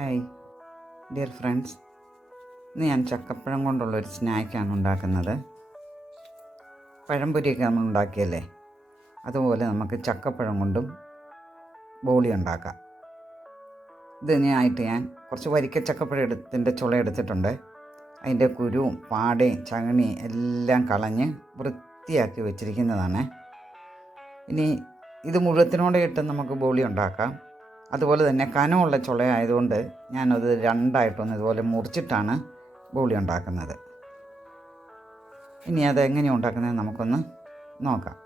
Hi dear friends, ഇന്ന് ഞാൻ ചക്കപ്പഴം കൊണ്ടുള്ളൊരു സ്നാക്കാണ് ഉണ്ടാക്കുന്നത്. പഴംപൊരിയൊക്കെ നമ്മൾ ഉണ്ടാക്കിയല്ലേ, അതുപോലെ നമുക്ക് ചക്കപ്പഴം കൊണ്ടും ബോളി ഉണ്ടാക്കാം. ഇതിനായിട്ട് ഞാൻ കുറച്ച് വരിക്ക ചക്കപ്പഴത്തിൻ്റെ ചുള എടുത്തിട്ടുണ്ട്. അതിൻ്റെ കുരുവും പാടയും ചകണിയും എല്ലാം കളഞ്ഞ് വൃത്തിയാക്കി വെച്ചിരിക്കുന്നതാണ്. ഇനി ഇത് മുഴുവത്തിനോടെ ഇട്ട് നമുക്ക് ബോളി ഉണ്ടാക്കാം. അതുപോലെ തന്നെ കനമുള്ള ചുളയായതുകൊണ്ട് ഞാനത് രണ്ടായിട്ടൊന്ന് ഇതുപോലെ മുറിച്ചിട്ടാണ് ബോളി ഉണ്ടാക്കുന്നത്. ഇനി അത് എങ്ങനെയാണ് ഉണ്ടാക്കുന്നത് നമുക്കൊന്ന് നോക്കാം.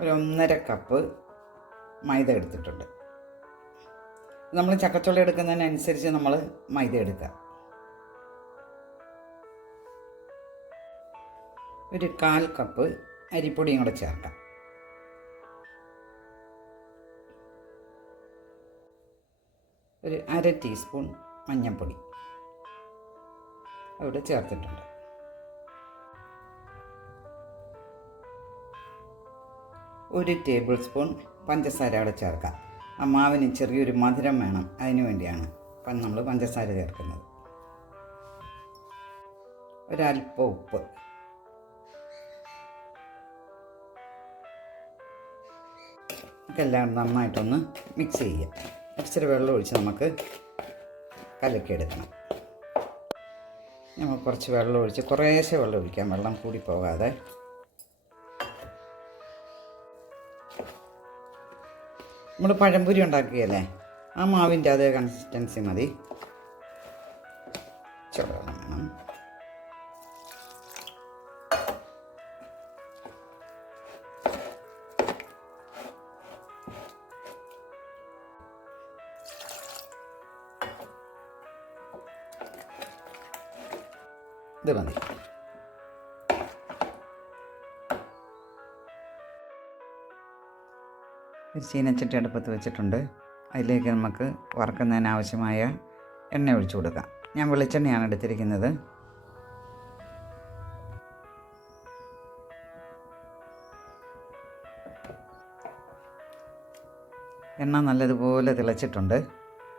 ഒരു 1.5 കപ്പ് മൈദ എടുത്തിട്ടുണ്ട്. നമ്മൾ ചക്കച്ചുള എടുക്കുന്നതിനനുസരിച്ച് നമ്മൾ മൈദ എടുക്കുക. ഒരു 1/4 കപ്പ് അരിപ്പൊടിയും കൂടെ ചേർക്കാം. ഒരു 1/2 ടീസ്പൂൺ മഞ്ഞൾപ്പൊടി അവിടെ ചേർത്തിട്ടുണ്ട്. ഒരു ടേബിൾ സ്പൂൺ പഞ്ചസാര അവിടെ ചേർക്കാം. ആ മാവിന് ചെറിയൊരു മധുരം വേണം, അതിന് വേണ്ടിയാണ് നമ്മൾ പഞ്ചസാര ചേർക്കുന്നത്. ഒരല്പം ഉപ്പ്, എല്ലാം നന്നായിട്ടൊന്ന് മിക്സ് ചെയ്യുക. ഇച്ചിരി വെള്ളം ഒഴിച്ച് നമുക്ക് കലക്കിയെടുക്കണം. നമുക്ക് കുറച്ച് വെള്ളം ഒഴിച്ച് കുറേശ്ശെ വെള്ളം ഒഴിക്കാം, വെള്ളം കൂടി പോകാതെ. നമ്മൾ പഴംപൊരി ഉണ്ടാക്കുകയല്ലേ, ആ മാവിൻ്റെ അതേ കൺസിസ്റ്റൻസി മതി. വെള്ളം വേണം. ഇത് മതി. ഒരു ചീനച്ചട്ടി അടുപ്പത്ത് വെച്ചിട്ടുണ്ട്. അതിലേക്ക് നമുക്ക് വറുക്കുന്നതിനാവശ്യമായ എണ്ണ ഒഴിച്ചു കൊടുക്കാം. ഞാൻ വെളിച്ചെണ്ണയാണ് എടുത്തിരിക്കുന്നത്. എണ്ണ നല്ലതുപോലെ തിളച്ചിട്ടുണ്ട്.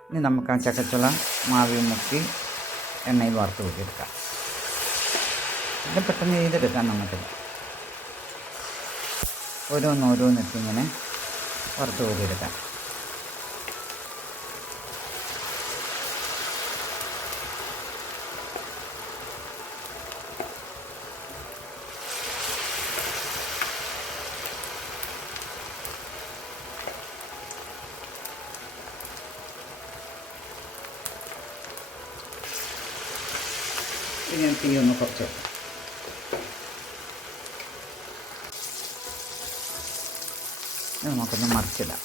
ഇനി നമുക്ക് ആ ചക്കച്ചുള മാവിൽ മുക്കി എണ്ണയിൽ വറുത്ത് കൂട്ടിയെടുക്കാം. ഇത് പെട്ടെന്ന് ചെയ്തെടുക്കാം. നമുക്ക് ഓരോന്നിട്ട് ഇങ്ങനെ വറുത്ത് കൂടിയെടുക്കാം. ഇനി തീ ഒന്ന് കുറച്ച് വെക്കാം. നമുക്കൊന്ന് മറിച്ചിടാം.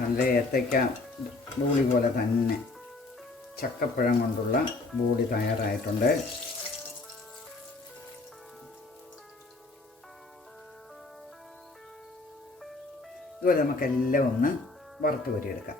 നല്ല ഏത്തയ്ക്ക ബോളി പോലെ തന്നെ ചക്കപ്പഴം കൊണ്ടുള്ള ബോളി തയ്യാറായിട്ടുണ്ട്. ഇതുപോലെ നമുക്കെല്ലാം ഒന്ന് വറുത്ത് കോരിയെടുക്കാം.